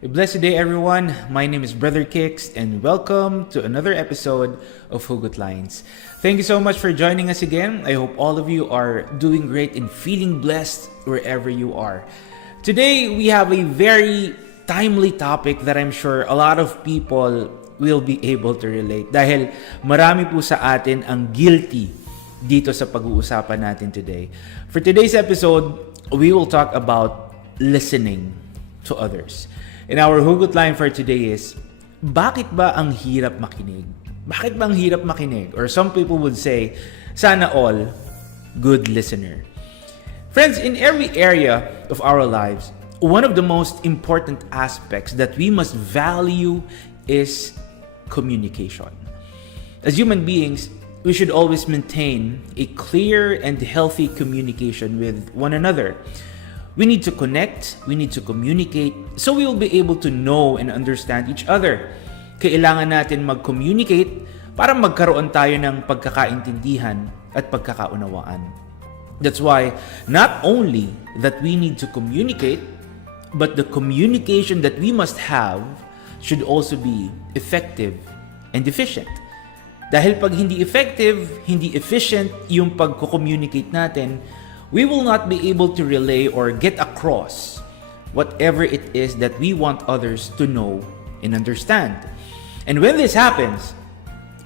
A blessed day, everyone. My name is Brother Kix, and welcome to another episode of HUGOT LINES. Thank you so much for joining us again. I hope all of you are doing great and feeling blessed wherever you are. Today, we have a very timely topic that I'm sure a lot of people will be able to relate. Dahil marami po sa atin ang guilty dito sa pag-uusapan natin today. For today's episode, we will talk about listening to others. And our hugot line for today is, bakit ba ang hirap makinig? Bakit ba ang hirap makinig? Or some people would say, sana all good listener. Friends, in every area of our lives, one of the most important aspects that we must value is communication. As human beings, we should always maintain a clear and healthy communication with one another. We need to connect, we need to communicate, so we will be able to know and understand each other. Kailangan natin mag-communicate para magkaroon tayo ng pagkakaintindihan at pagkakaunawaan. That's why not only that we need to communicate, but the communication that we must have should also be effective and efficient. Dahil pag hindi effective, hindi efficient yung pagko-communicate natin, we will not be able to relay or get across whatever it is that we want others to know and understand. And when this happens,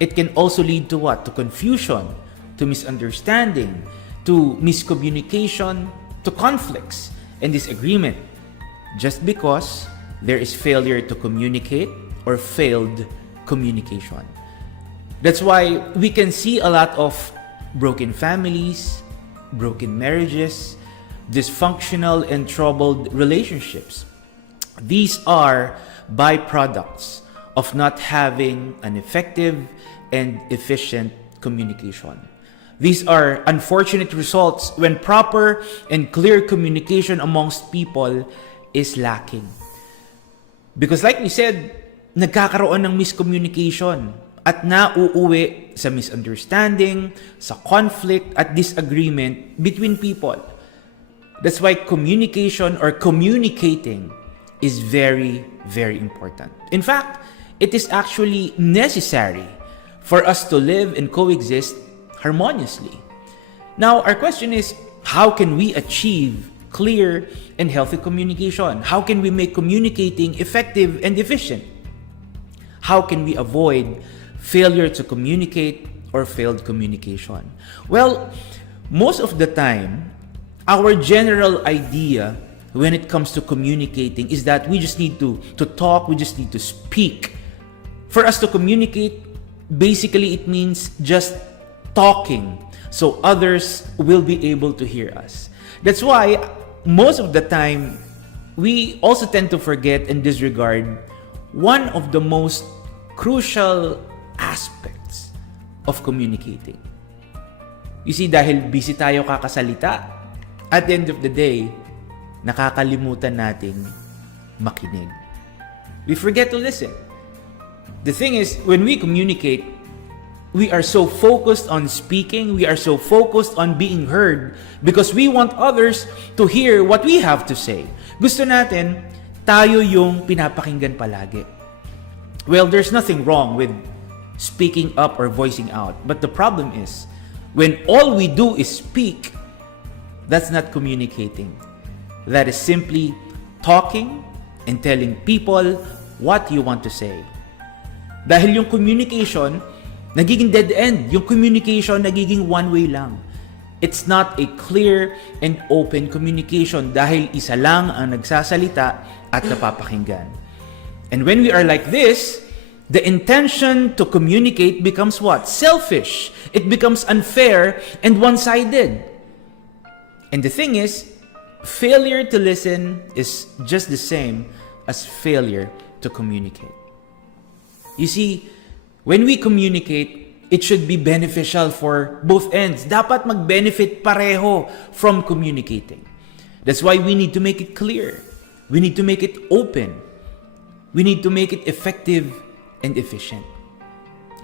it can also lead to what? To confusion, to misunderstanding, to miscommunication, to conflicts and disagreement, just because there is failure to communicate or failed communication. That's why we can see a lot of broken families, broken marriages, dysfunctional and troubled relationships. These are byproducts of not having an effective and efficient communication. These are unfortunate results when proper and clear communication amongst people is lacking. Because like we said, nagkakaroon ng miscommunication at nauuwi sa misunderstanding, sa conflict at disagreement between people. That's why communication or communicating is very, very important. In fact, it is actually necessary for us to live and coexist harmoniously. Now, our question is, how can we achieve clear and healthy communication? How can we make communicating effective and efficient? How can we avoid failure to communicate or failed communication? Well, most of the time, our general idea when it comes to communicating is that we just need to talk, we just need to speak. For us to communicate, basically it means just talking so others will be able to hear us. That's why most of the time, we also tend to forget and disregard one of the most crucial aspects of communicating. You see, dahil busy tayo kakasalita, at the end of the day, nakakalimutan nating makinig. We forget to listen. The thing is, when we communicate, we are so focused on speaking, we are so focused on being heard because we want others to hear what we have to say. Gusto natin, tayo yung pinapakinggan palagi. Well, there's nothing wrong with speaking up or voicing out. But the problem is, when all we do is speak, that's not communicating. That is simply talking and telling people what you want to say. Dahil yung communication, nagiging dead end. Yung communication, nagiging one-way lang. It's not a clear and open communication dahil isa lang ang nagsasalita at napapakinggan. And when we are like this, the intention to communicate becomes what? Selfish. It becomes unfair and one-sided. And the thing is, failure to listen is just the same as failure to communicate. You see, when we communicate, it should be beneficial for both ends. Dapat mag-benefit pareho from communicating. That's why we need to make it clear. We need to make it open. We need to make it effective and efficient.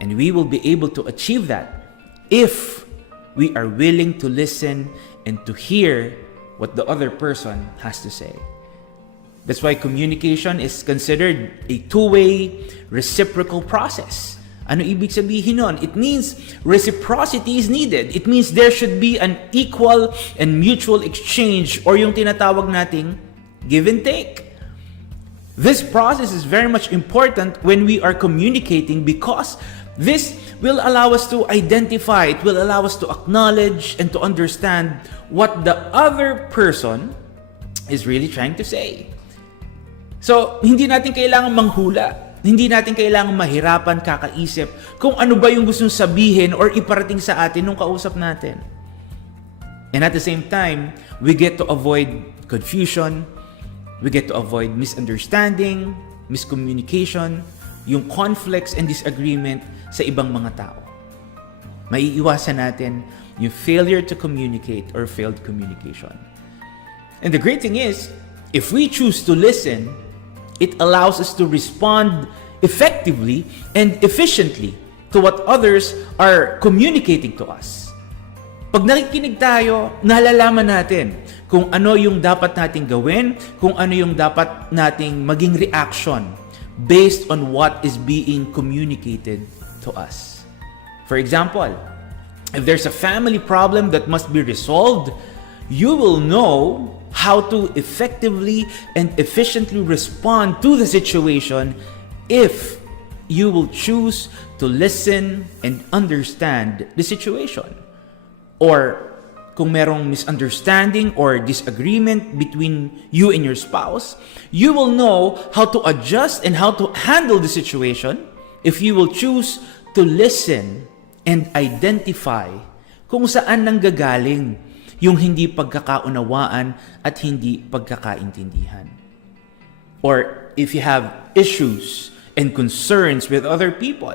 And we will be able to achieve that if we are willing to listen and to hear what the other person has to say. That's why communication is considered a two-way, reciprocal process. Ano ibig sabihin nun? It means reciprocity is needed. It means there should be an equal and mutual exchange, or yung tinatawag nating give and take. This process is very much important when we are communicating, because this will allow us to identify, it will allow us to acknowledge and to understand what the other person is really trying to say. So, hindi natin kailangan manghula. Hindi natin kailangan mahirapan kakaisip kung ano ba yung gustong sabihin or iparating sa atin nung kausap natin. And at the same time, we get to avoid confusion, we get to avoid misunderstanding, miscommunication, yung conflicts and disagreement sa ibang mga tao. Maiiwasan natin yung failure to communicate or failed communication. And the great thing is, if we choose to listen, it allows us to respond effectively and efficiently to what others are communicating to us. Pag nakikinig tayo, nalalaman natin kung ano yung dapat nating gawin, kung ano yung dapat nating maging reaction based on what is being communicated to us. For example, if there's a family problem that must be resolved, you will know how to effectively and efficiently respond to the situation if you will choose to listen and understand the situation. Or kung merong misunderstanding or disagreement between you and your spouse, you will know how to adjust and how to handle the situation if you will choose to listen and identify kung saan nanggagaling yung hindi pagkakaunawaan at hindi pagkakaintindihan. Or if you have issues and concerns with other people,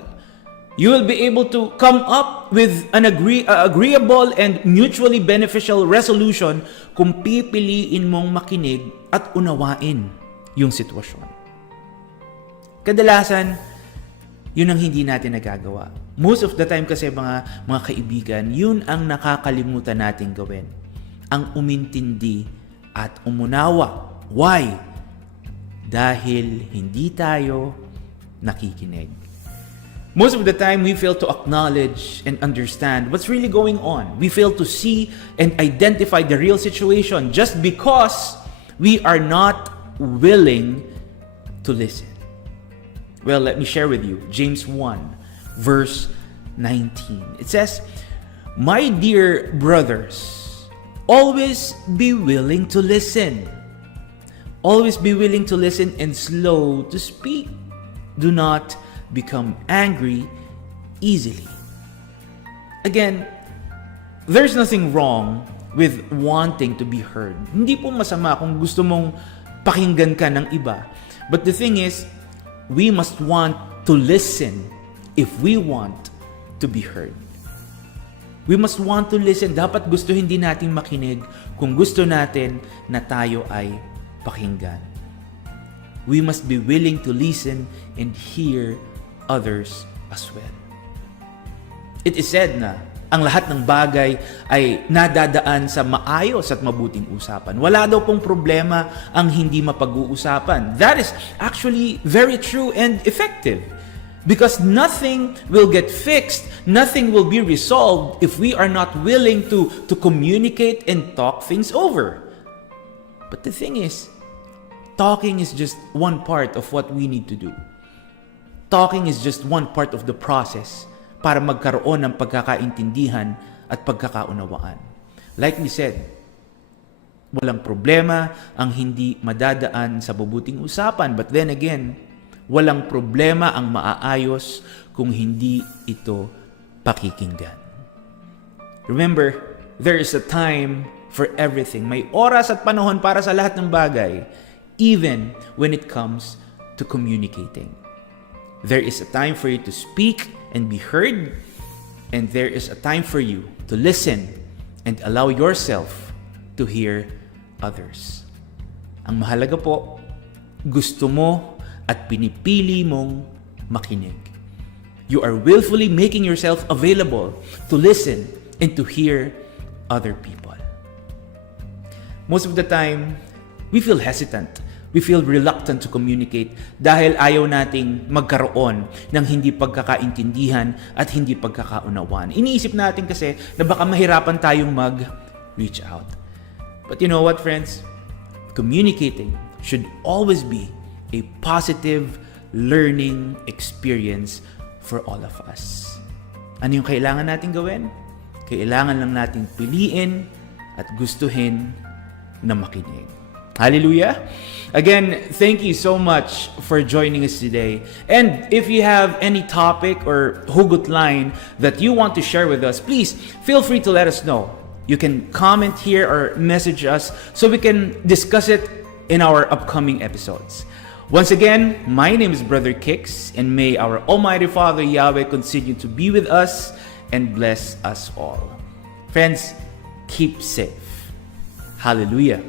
you will be able to come up with an agreeable and mutually beneficial resolution kung pipiliin mong makinig at unawain yung sitwasyon. Kadalasan, yun ang hindi natin nagagawa. Most of the time kasi mga kaibigan, yun ang nakakalimutan natin gawin. Ang umintindi at umunawa. Why? Dahil hindi tayo nakikinig. Most of the time, we fail to acknowledge and understand what's really going on. We fail to see and identify the real situation just because we are not willing to listen. Well, let me share with you James 1, verse 19. It says, "My dear brothers, always be willing to listen. Always be willing to listen and slow to speak. Do not become angry easily." Again, there's nothing wrong with wanting to be heard. Hindi po masama kung gusto mong pakinggan ka ng iba. But the thing is, we must want to listen if we want to be heard. We must want to listen. Dapat gustuhin din natin makinig kung gusto natin na tayo ay pakinggan. We must be willing to listen and hear others as well. It is said na ang lahat ng bagay ay nadadaan sa maayos at mabuting usapan. Wala daw pong problema ang hindi mapag-uusapan. That is actually very true and effective. Because nothing will get fixed, nothing will be resolved if we are not willing to communicate and talk things over. But the thing is, talking is just one part of what we need to do. Talking is just one part of the process para magkaroon ng pagkakaintindihan at pagkakaunawaan. Like we said, walang problema ang hindi madadaan sa mabuting usapan. But then again, walang problema ang maaayos kung hindi ito pakikinggan. Remember, there is a time for everything. May oras at panahon para sa lahat ng bagay, even when it comes to communicating. There is a time for you to speak and be heard, and there is a time for you to listen and allow yourself to hear others. Ang mahalaga po, gusto mo at pinipili mong makinig. You are willfully making yourself available to listen and to hear other people. Most of the time, we feel hesitant We feel reluctant to communicate dahil ayaw nating magkaroon ng hindi pagkakaintindihan at hindi pagkakaunawaan. Iniisip natin kasi na baka mahirapan tayong mag-reach out. But you know what, friends? Communicating should always be a positive learning experience for all of us. Ano yung kailangan natin gawin? Kailangan lang natin piliin at gustuhin na makinig. Hallelujah! Again, thank you so much for joining us today. And if you have any topic or hugot line that you want to share with us, please feel free to let us know. You can comment here or message us so we can discuss it in our upcoming episodes. Once again, my name is Brother Kix, and may our Almighty Father Yahweh continue to be with us and bless us all. Friends, keep safe. Hallelujah.